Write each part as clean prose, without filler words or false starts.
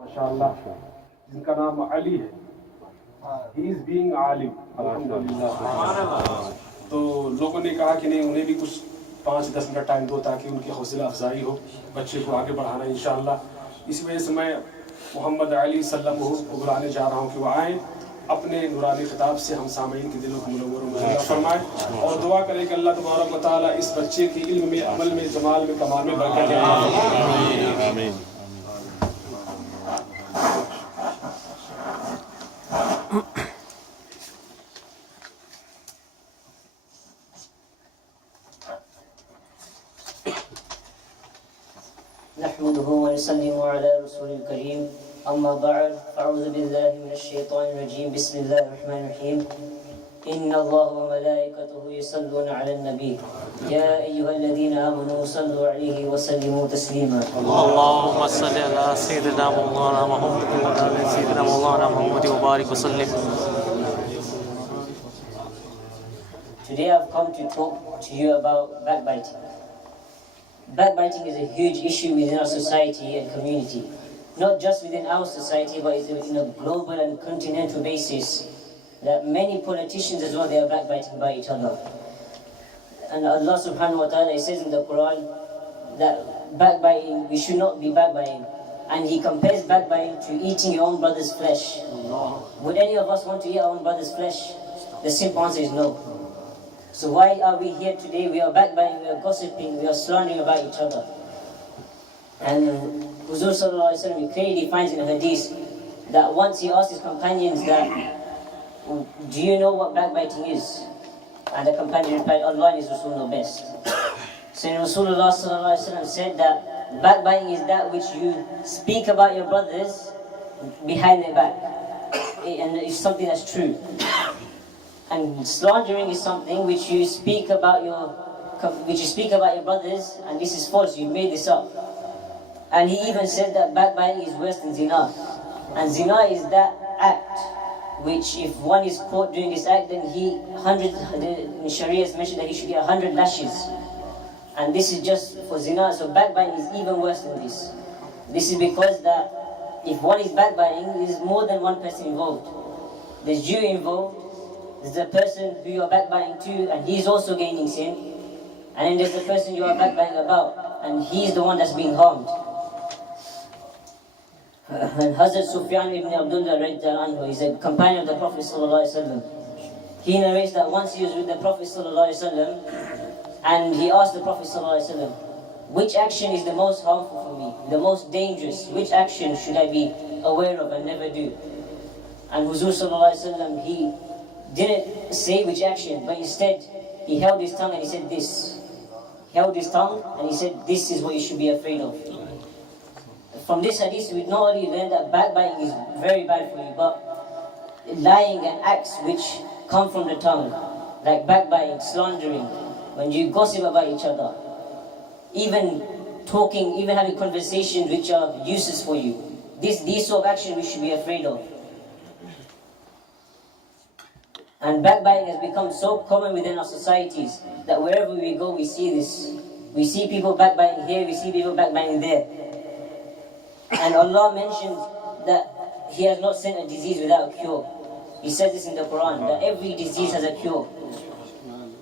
माशाअल्लाह, जिनका नाम अली है, ही इज बीइंग आलिम अल्हम्दुलिल्लाह। तो लोगों ने कहा कि नहीं, उन्हें भी कुछ 5-10 मिनट टाइम दो ताकि उनकी हौसला अफजाई हो, बच्चे को आगे बढ़ाना इंशाअल्लाह। इसी वजह से मैं मोहम्मद अली सल्लल्लाहु को बुलाने जा रहा हूँ कि वह आएँ, अपने नूरानी खिताब से हम सामीन के दिलों को मुनव्वर मुज़फ़्फ़र फरमाए और दुआ करें कि अल्लाह तबारक व तआला इस बच्चे के इल्म में, अमल में, जमाल में, कमाल में बरकत दे। आमीन। नहमदुहु व नसल्लिमु अला रसूलिल करीम, अम्मा बअद, अऊज़ु बिल्लाहि मिनश शैतानिर रजीम, बिस्मिल्लाहिर रहमानिर रहीम। इन्नल्लाह व मलाइकतहु युसल्लूना अलन नबी, या अय्युहल्लज़ीना आमनू सल्लु अलैहि व सल्लिमू तस्लीमा। अल्लाहुम्मा सल्लि अला सय्यिदिना मौलाना मुहम्मद व अला सय्यिदिना मौलाना मुहम्मद व बारिक व सल्लिम। Today I've come to talk to you about backbiting. Backbiting is a huge issue within our society and community. Not just within our society, but it's in a global and continental basis. That many politicians as well, they are backbiting by each other. And Allah subhanahu wa ta'ala says in the Quran that backbiting, we should not be backbiting. And He compares backbiting to eating your own brother's flesh. Would any of us want to eat our own brother's flesh? The simple answer is no. So why are we here today? We are backbiting, we are gossiping, we are slandering about each other. And Huzur sallallahu alaihi wasallam clearly defines in a hadith that once he asked his companions that, do you know what backbiting is? And the companion replied, Allah and His Rasul know best. So Rasulullah sallallahu alaihi wasallam said that backbiting is that which you speak about your brothers behind their back. And it's something that's true. And slandering is something which you speak about your brothers, and this is false, you made this up. And he even said that backbiting is worse than zina. And zina is that act which if one is caught doing this act, then in Sharia is mentioned that he should get 100 lashes. And this is just for zina, so backbiting is even worse than this. This is because that if one is backbiting, there is more than one person involved. There's you involved, there's the person who you are backbiting to, and he's also gaining sin. And then there's the person you are backbiting about, and he's the one that's being harmed. And Hazrat Sufyan ibn Abdullah radiallahu anhu, he's a companion of the Prophet sallallahu alaihi wasallam. He narrates that once he was with the Prophet sallallahu alaihi wasallam, and he asked the Prophet sallallahu alaihi wasallam, which action is the most harmful for me, the most dangerous? Which action should I be aware of and never do? And Huzur sallallahu alaihi wasallam, he didn't say which action, but instead he held his tongue and he said this. He held his tongue and he said, this is what you should be afraid of. From this hadith, we not only learn that backbiting is very bad for you, but lying and acts which come from the tongue, like backbiting, slandering, when you gossip about each other, even talking, even having conversations which are useless for you. These sort of action we should be afraid of. And backbiting has become so common within our societies that wherever we go, we see this. We see people backbiting here, we see people backbiting there. And Allah mentioned that He has not sent a disease without a cure. He says this in the Quran, that every disease has a cure.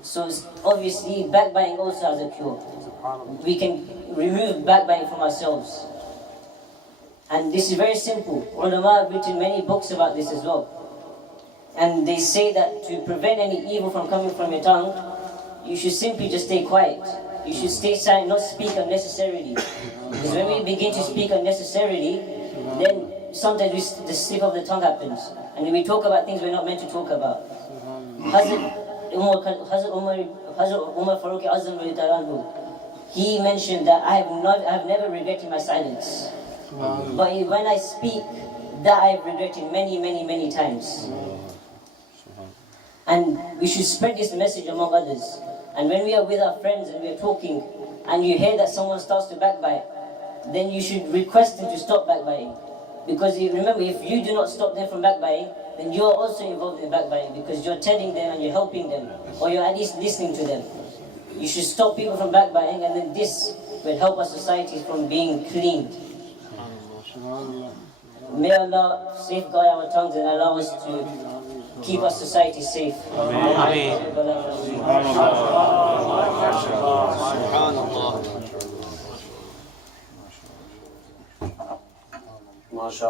So obviously, backbiting also has a cure. We can remove backbiting from ourselves. And this is very simple. Ulama have written many books about this as well. And they say that to prevent any evil from coming from your tongue, you should simply just stay quiet. You should stay silent, not speak unnecessarily. Because when we begin to speak unnecessarily, then sometimes the slip of the tongue happens. And then we talk about things we're not meant to talk about. Hazrat Umar Farooq Azam, he mentioned that I have never regretted my silence. But when I speak, that I have regretted many, many, many times. And we should spread this message among others. And when we are with our friends and we are talking, and you hear that someone starts to backbite, then you should request them to stop backbiting. Because remember, if you do not stop them from backbiting, then you are also involved in backbiting, because you're telling them and you're helping them, or you're at least listening to them. You should stop people from backbiting, and then this will help our societies from being cleaned. May Allah safeguard our tongues and allow us to keep our society safe. Ameen. MashaAllah.